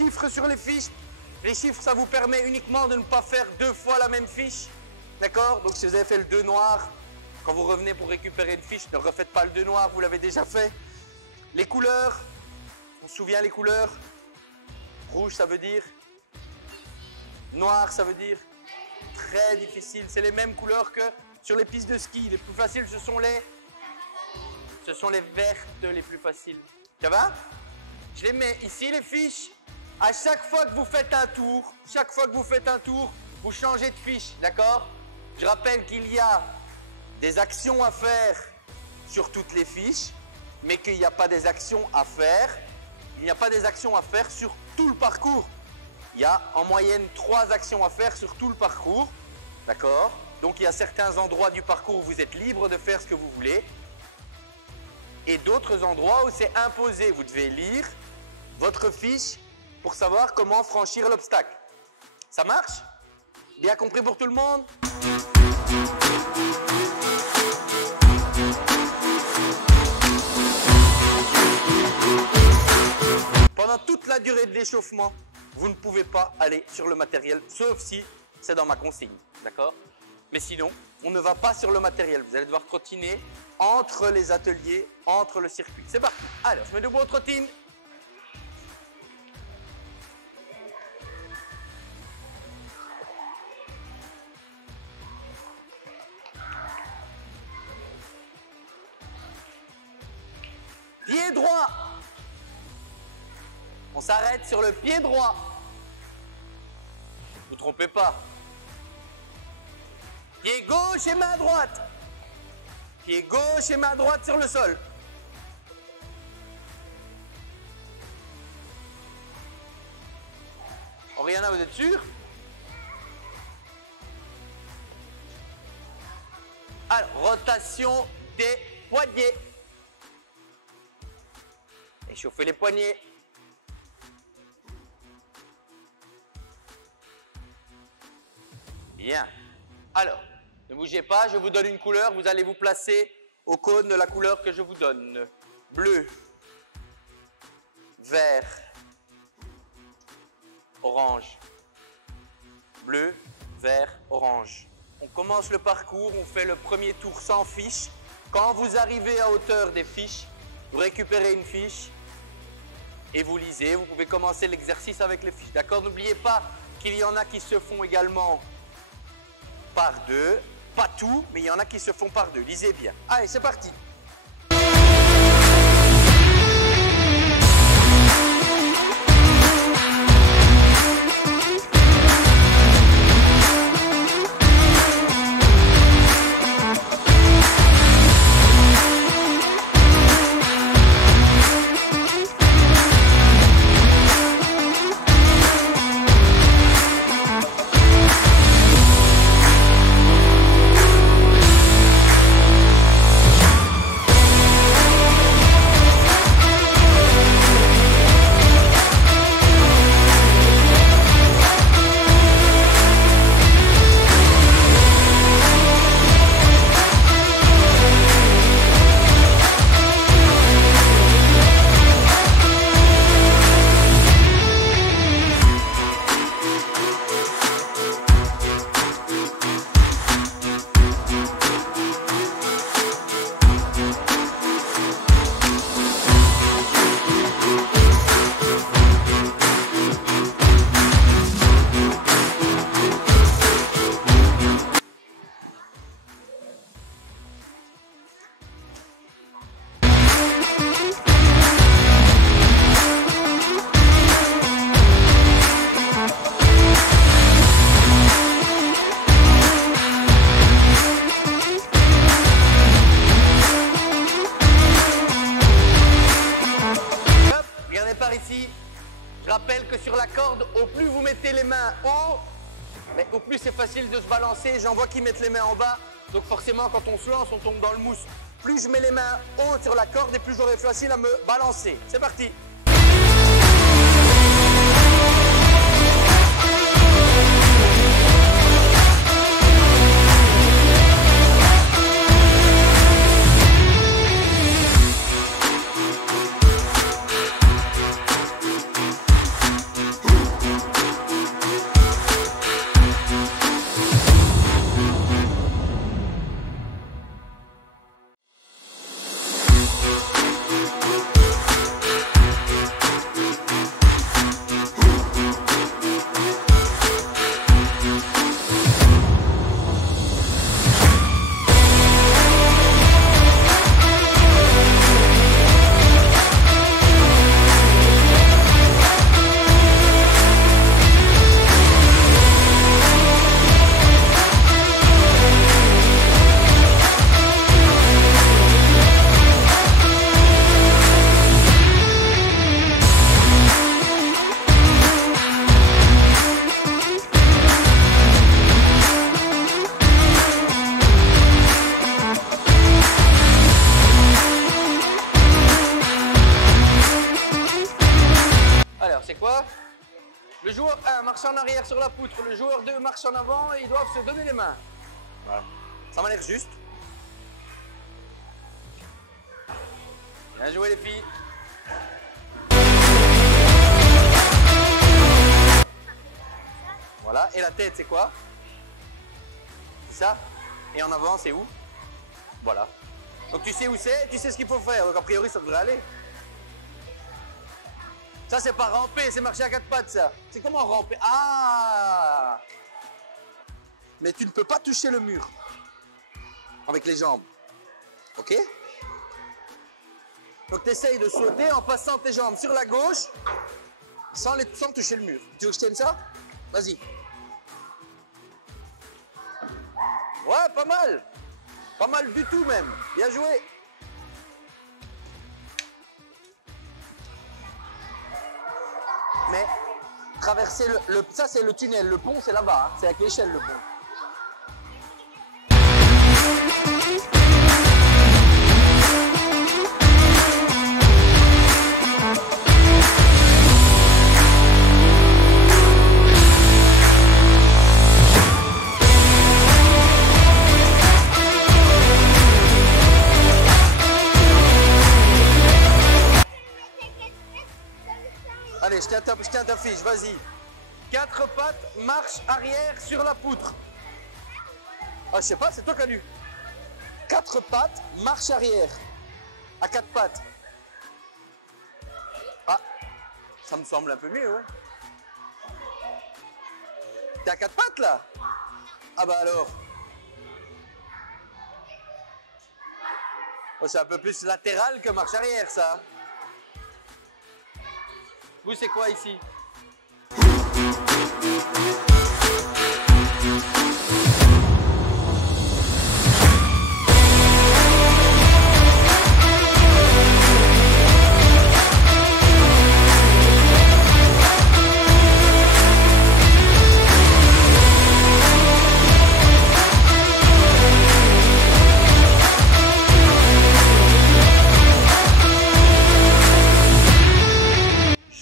chiffres sur les fiches. Les chiffres, ça vous permet uniquement de ne pas faire 2 fois la même fiche. D'accord? Donc si vous avez fait le 2 noir, quand vous revenez pour récupérer une fiche, ne refaites pas le 2 noir, vous l'avez déjà fait. Les couleurs, on se souvient les couleurs? Rouge, ça veut dire? Noir, ça veut dire? Très difficile. C'est les mêmes couleurs que sur les pistes de ski. Les plus faciles, ce sont les vertes les plus faciles. Ça va? Je les mets ici, les fiches. À chaque fois que vous faites un tour, vous changez de fiche, d'accord? Je rappelle qu'il y a des actions à faire sur toutes les fiches, mais qu'il n'y a pas des actions à faire. Il n'y a pas des actions à faire sur tout le parcours. Il y a en moyenne 3 actions à faire sur tout le parcours, d'accord? Donc il y a certains endroits du parcours où vous êtes libre de faire ce que vous voulez. Et d'autres endroits où c'est imposé. Vous devez lire votre fiche pour savoir comment franchir l'obstacle. Ça marche? Bien compris pour tout le monde? Pendant toute la durée de l'échauffement, vous ne pouvez pas aller sur le matériel, sauf si c'est dans ma consigne, d'accord? Mais sinon, on ne va pas sur le matériel. Vous allez devoir trottiner entre les ateliers, entre le circuit. C'est parti. Alors, je mets debout, on trottine. Pied droit. On s'arrête sur le pied droit. Ne vous trompez pas. Pied gauche et main droite. Pied gauche et main droite sur le sol. Oriana, vous êtes sûr? Alors, rotation des poignets. Échauffez les poignets. Bien. Alors, ne bougez pas, je vous donne une couleur, vous allez vous placer au cône de la couleur que je vous donne. Bleu, vert, orange. Bleu, vert, orange. On commence le parcours, on fait le premier tour sans fiche. Quand vous arrivez à hauteur des fiches, vous récupérez une fiche et vous lisez. Vous pouvez commencer l'exercice avec les fiches. D'accord? N'oubliez pas qu'il y en a qui se font également par 2. Pas tout, mais il y en a qui se font par 2. Lisez bien. Allez, c'est parti. Je rappelle que sur la corde, au plus vous mettez les mains haut, mais au plus c'est facile de se balancer. J'en vois qui mettent les mains en bas, donc forcément quand on se lance, on tombe dans le mousse. Plus je mets les mains hautes sur la corde et plus j'aurai facile à me balancer. C'est parti! marche en arrière sur la poutre. Le joueur 2 marche en avant et ils doivent se donner les mains. Voilà. Ça m'a l'air juste. Bien joué les filles. Voilà, et la tête c'est quoi? C'est ça. Et en avant c'est où? Voilà. Donc tu sais où c'est, tu sais ce qu'il faut faire, donc a priori ça devrait aller. Ça c'est pas ramper, c'est marcher à quatre pattes ça. C'est comment ramper? Ah! Mais tu ne peux pas toucher le mur avec les jambes. Ok? Donc tu essayes de sauter en passant tes jambes sur la gauche sans toucher le mur. Tu veux que je tienne ça? Vas-y. Ouais, pas mal. Pas mal du tout même. Bien joué. Mais traverser ça c'est le tunnel, le pont c'est là-bas, hein. C'est avec l'échelle le pont. Allez, je tiens ta fiche, vas-y. 4 pattes, marche arrière sur la poutre. Ah, je sais pas, c'est toi qui as lu. 4 pattes, marche arrière. À 4 pattes. Ah, ça me semble un peu mieux, ouais. T'es à 4 pattes, là? Ah bah alors. Oh, c'est un peu plus latéral que marche arrière, ça. Vous, c'est quoi ici?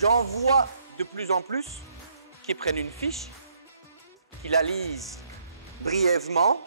J'en vois de plus en plus qui prennent une fiche, qui la lisent brièvement,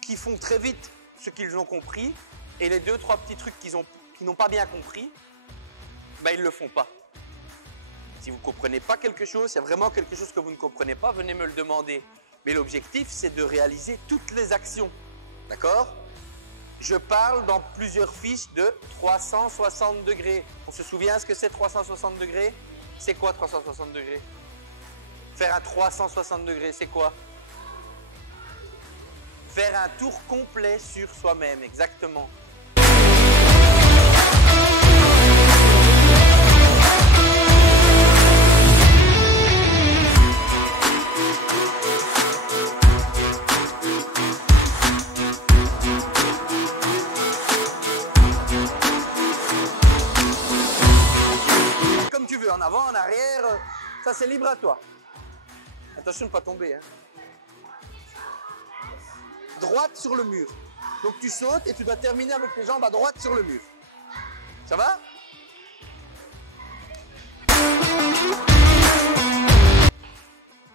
qui font très vite ce qu'ils ont compris, et les 2-3 petits trucs qu'ils n'ont pas bien compris, ben ils ne le font pas. Si vous ne comprenez pas quelque chose, s'il y a vraiment quelque chose que vous ne comprenez pas, venez me le demander. Mais l'objectif, c'est de réaliser toutes les actions. D'accord ? Je parle dans plusieurs fiches de 360 degrés. On se souvient ce que c'est 360 degrés? C'est quoi 360 degrés? Faire un 360 degrés, c'est quoi? Faire un tour complet sur soi-même, exactement. Comme tu veux, en avant, en arrière, ça c'est libre à toi. Attention de ne pas tomber. Hein. Droite sur le mur. Donc tu sautes et tu dois terminer avec tes jambes à droite sur le mur. Ça va?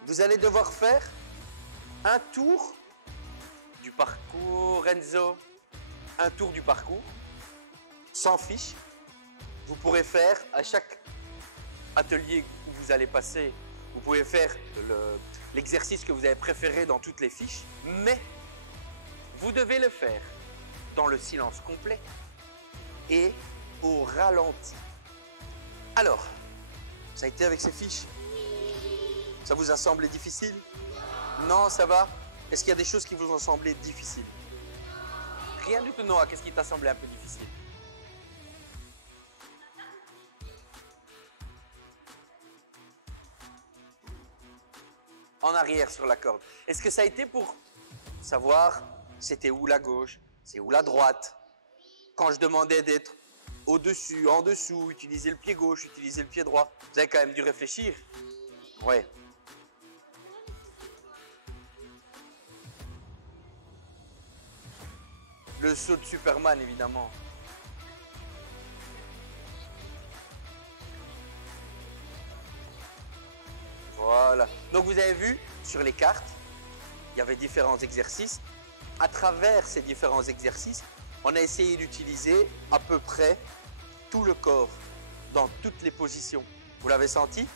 Vous allez devoir faire un tour du parcours, Renzo. Un tour du parcours, sans fiche. Vous pourrez faire à chaque atelier où vous allez passer, vous pouvez faire l'exercice que vous avez préféré dans toutes les fiches, mais vous devez le faire dans le silence complet et au ralenti. Alors, ça a été avec ces fiches? Ça vous a semblé difficile? Non, ça va? Est-ce qu'il y a des choses qui vous ont semblé difficiles? Rien du tout, Noah. Qu'est-ce qui t'a semblé un peu difficile? En arrière sur la corde. Est-ce que ça a été pour savoir c'était où la gauche, c'est où la droite? Quand je demandais d'être au-dessus, en dessous, utiliser le pied gauche, utiliser le pied droit, vous avez quand même dû réfléchir. Ouais. Le saut de Superman, évidemment. Voilà. Donc vous avez vu, sur les cartes, il y avait différents exercices. À travers ces différents exercices, on a essayé d'utiliser à peu près tout le corps, dans toutes les positions. Vous l'avez senti?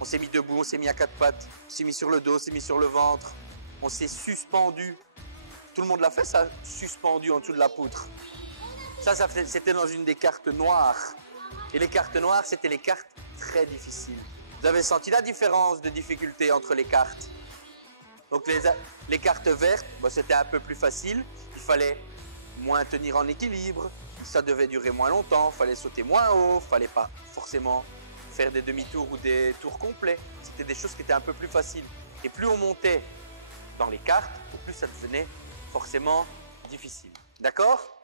On s'est mis debout, on s'est mis à quatre pattes, on s'est mis sur le dos, on s'est mis sur le ventre, on s'est suspendu. Tout le monde l'a fait ça, suspendu en dessous de la poutre. Ça c'était dans une des cartes noires. Et les cartes noires, c'était les cartes très difficiles. Vous avez senti la différence de difficulté entre les cartes? Donc les cartes vertes, bon, c'était un peu plus facile. Il fallait moins tenir en équilibre, ça devait durer moins longtemps, il fallait sauter moins haut, il ne fallait pas forcément faire des demi-tours ou des tours complets. C'était des choses qui étaient un peu plus faciles. Et plus on montait dans les cartes, plus ça devenait forcément difficile. D'accord ?